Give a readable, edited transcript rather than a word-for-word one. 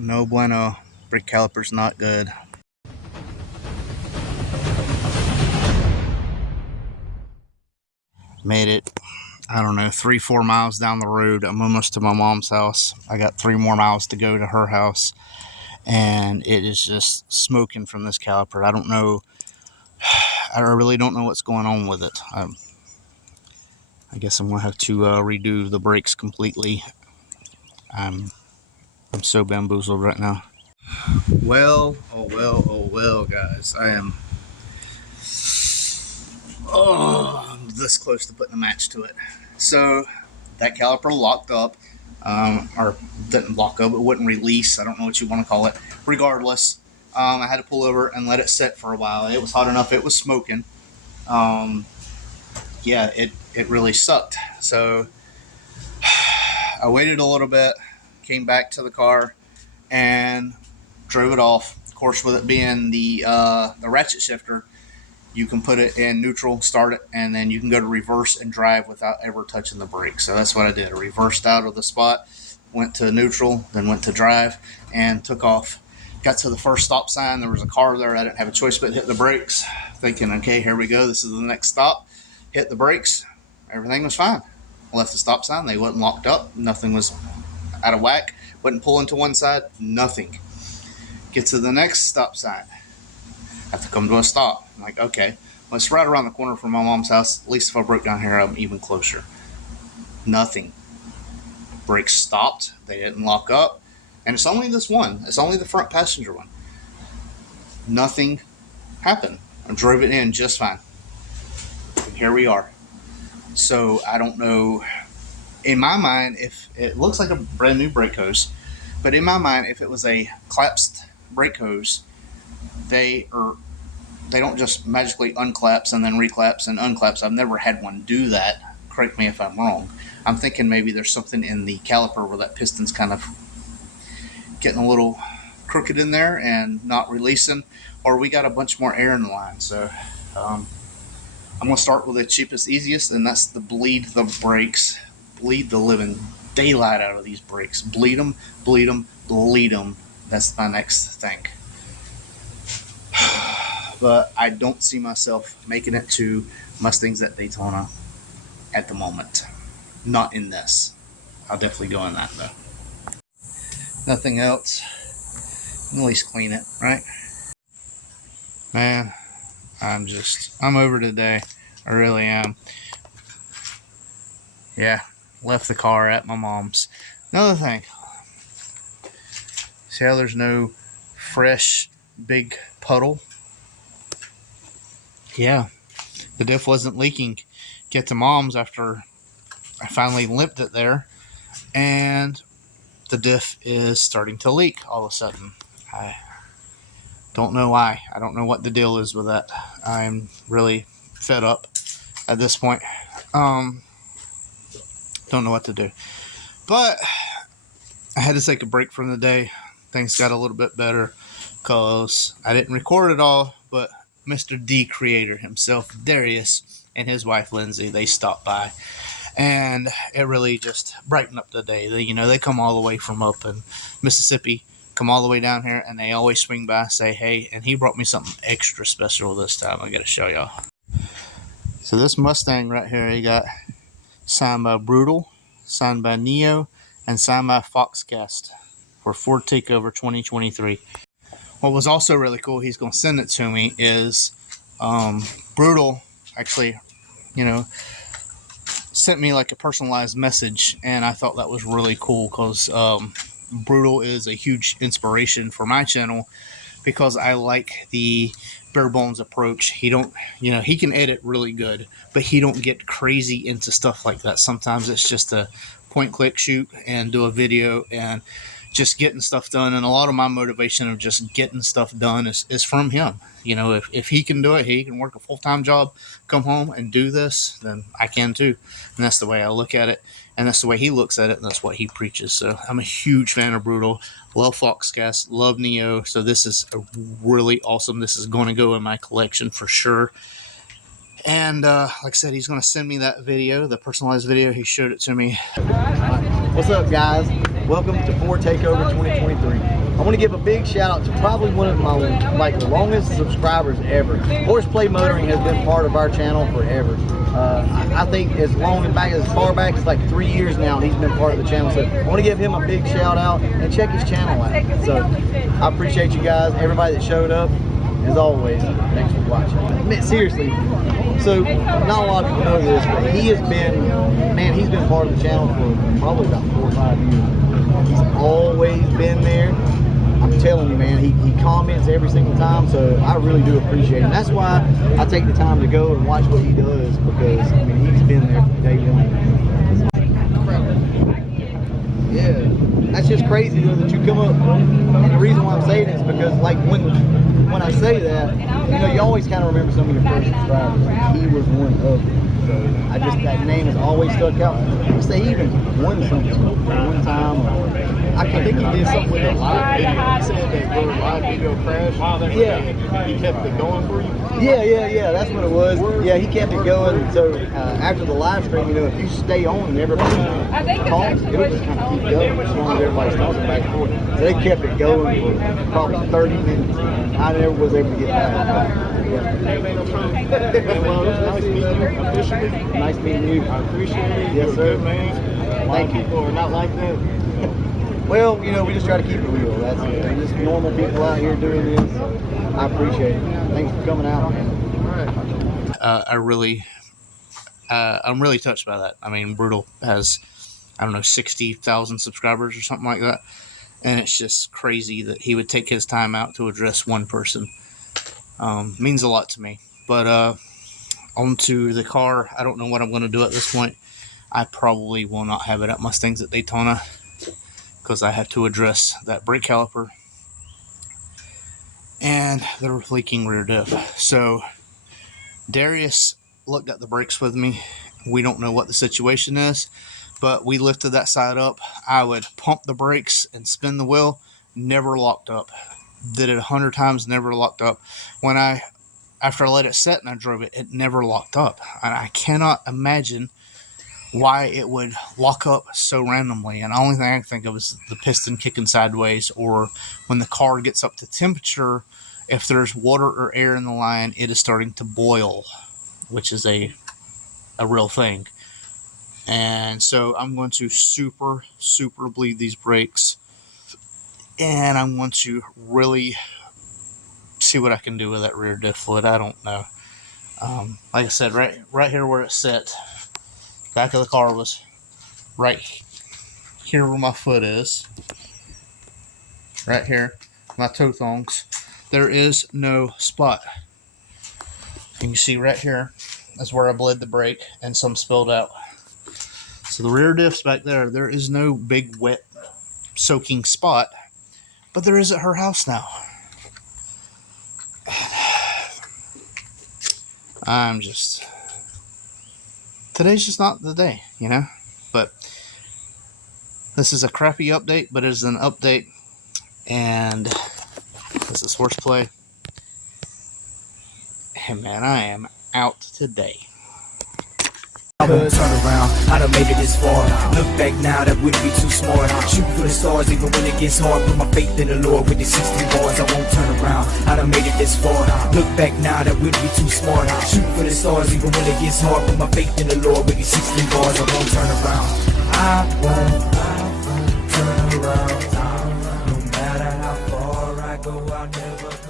No bueno. Brake caliper's not good. Made it, I don't know, 3-4 miles down the road. I'm almost to my mom's house. I got 3 more miles to go to her house, and it is just smoking from this caliper. I don't know. I really don't know what's going on with it. I guess I'm gonna have to redo the brakes completely. I'm so bamboozled right now. Well, oh well, oh well, guys. I'm this close to putting a match to it. So that caliper locked up, or didn't lock up, it wouldn't release. I don't know what you want to call it. Regardless, I had to pull over and let it sit for a while. It was hot enough, it was smoking. Yeah, it really sucked. So I waited a little bit, came back to the car, and drove it off. Of course, with it being the ratchet shifter, you can put it in neutral, start it, and then you can go to reverse and drive without ever touching the brakes. So that's what I did. I reversed out of the spot, went to neutral, then went to drive, and took off. Got to the first stop sign. There was a car there. I didn't have a choice but to hit the brakes, thinking, okay, here we go. This is the next stop. Hit the brakes. Everything was fine. Left the stop sign. They wasn't locked up. Nothing was out of whack. Wouldn't pull into one side. Nothing. Get to the next stop sign. Have to come to a stop. I'm like, okay, well, it's right around the corner from my mom's house. At least if I broke down here, I'm even closer. Nothing. Brakes stopped. They didn't lock up. And it's only this one. It's only the front passenger one. Nothing happened. I drove it in just fine. And here we are. So I don't know. In my mind, if it looks like a brand new brake hose, but in my mind, if it was a collapsed brake hose, they don't just magically unclaps and then reclaps and unclaps. I've never had one do that. Correct me if I'm wrong. I'm thinking maybe there's something in the caliper where that piston's kind of getting a little crooked in there and not releasing, or we got a bunch more air in the line. So I'm going to start with the cheapest, easiest, and that's the bleed the brakes. Bleed the living daylight out of these brakes. Bleed them, bleed them, bleed them. That's my next thing. But I don't see myself making it to Mustangs at Daytona at the moment. Not in this. I'll definitely go in that though. Nothing else. At least clean it, right? Man, I'm over today. I really am. Yeah, left the car at my mom's. Another thing. See how there's no fresh big puddle? Yeah, the diff wasn't leaking. Get to mom's after I finally limped it there, and the diff is starting to leak all of a sudden. I don't know why. I don't know what the deal is with that. I'm really fed up at this point. Don't know what to do. But I had to take a break from the day. Things got a little bit better because I didn't record it all, but Mr. D Creator himself, Darius, and his wife Lindsay, they stopped by, and it really just brightened up the day. They come all the way from up in Mississippi, come all the way down here, and they always swing by, say hey, and he brought me something extra special this time. I gotta show y'all. So this Mustang right here, he got signed by Brutal, signed by Neo, and signed by Foxcast for Ford Takeover 2023. What was also really cool, he's going to send it to me, is Brutal actually, sent me like a personalized message, and I thought that was really cool because Brutal is a huge inspiration for my channel because I like the bare bones approach. He can edit really good, but he don't get crazy into stuff like that. Sometimes it's just a point click shoot and do a video and just getting stuff done. And a lot of my motivation of just getting stuff done is from him. If he can do it, he can work a full-time job, come home and do this, then I can too. And that's the way I look at it, and that's the way he looks at it, and that's what he preaches. So I'm a huge fan of Brutal, love Foxcast, love Neo. So this is really awesome. This is going to go in my collection for sure. And like I said, he's going to send me that video, the personalized video. He showed it to me. What's up, guys? Welcome to Ford Takeover 2023. I want to give a big shout out to probably one of my longest subscribers ever. Horseplay Motoring has been part of our channel forever. I think as far back as like 3 years now, he's been part of the channel. So I want to give him a big shout out and check his channel out. So I appreciate you guys, everybody that showed up. As always, thanks for watching. Seriously, so not a lot of people know this, but he has been, man, he's been part of the channel for probably about 4 or 5 years. He's always been there. I'm telling you, man, he comments every single time, so I really do appreciate it. That's why I take the time to go and watch what he does, because I mean, he's been there from day one. Yeah, that's just crazy though that you come up, and the reason why I'm saying it is because like when I say that, you know, you always kind of remember some of your first subscribers. He was one of them. So that name has always stuck out. I say he even won something one time. I think he did something with a live video. He said that your live video crashed. Yeah. He kept it going for you? Yeah. That's what it was. Yeah, he kept it going. So after the live stream, you know, if you stay on and everybody talks, it'll just kind of keep going as long as everybody's talking back and forth. So they kept it going for probably 30 minutes. I never was able to get back. Well, it's nice meeting you officially. Nice meeting you. I appreciate it. Yes, sir. Good man. A lot of people are not like that. Well, you know, we just try to keep it real. That's it. We're just normal people out here doing this. I appreciate it. Thanks for coming out, man. I'm really touched by that. I mean, Brutal has, I don't know, 60,000 subscribers or something like that. And it's just crazy that he would take his time out to address one person. Means a lot to me. But on to the car. I don't know what I'm going to do at this point. I probably will not have it at Mustangs at Daytona, because I have to address that brake caliper and the leaking rear diff. So Darius looked at the brakes with me. We don't know what the situation is, but we lifted that side up. I would pump the brakes and spin the wheel. Never locked up. Did it 100 times, never locked up. After I let it set and I drove it, it never locked up. And I cannot imagine why it would lock up so randomly. And the only thing I can think of is the piston kicking sideways, or when the car gets up to temperature, if there's water or air in the line, it is starting to boil, which is a real thing. And so I'm going to super bleed these brakes, and I'm going to really see what I can do with that rear diff fluid. I don't know. Like I said, right here where it's set, back of the car was right here where my foot is. Right here, my toe thongs. There is no spot. You can see right here, that's where I bled the brake and some spilled out. So the rear diff's back there. There is no big wet soaking spot, but there is at her house now. Today's just not the day, you know. But this is a crappy update, but it is an update, and this is Horseplay. And man, I am out today. Turn around, I done made it this far. Look back now, that wouldn't be too smart. Shoot for the stars even when it gets hard. Put my faith in the Lord with the 16 bars, I won't turn around. I done made it this far. Look back now, that wouldn't be too smart. Shoot for the stars even when it gets hard. Put my faith in the Lord with the 16 bars, I won't turn around. I won't turn around. No matter how far I go, I'll never go.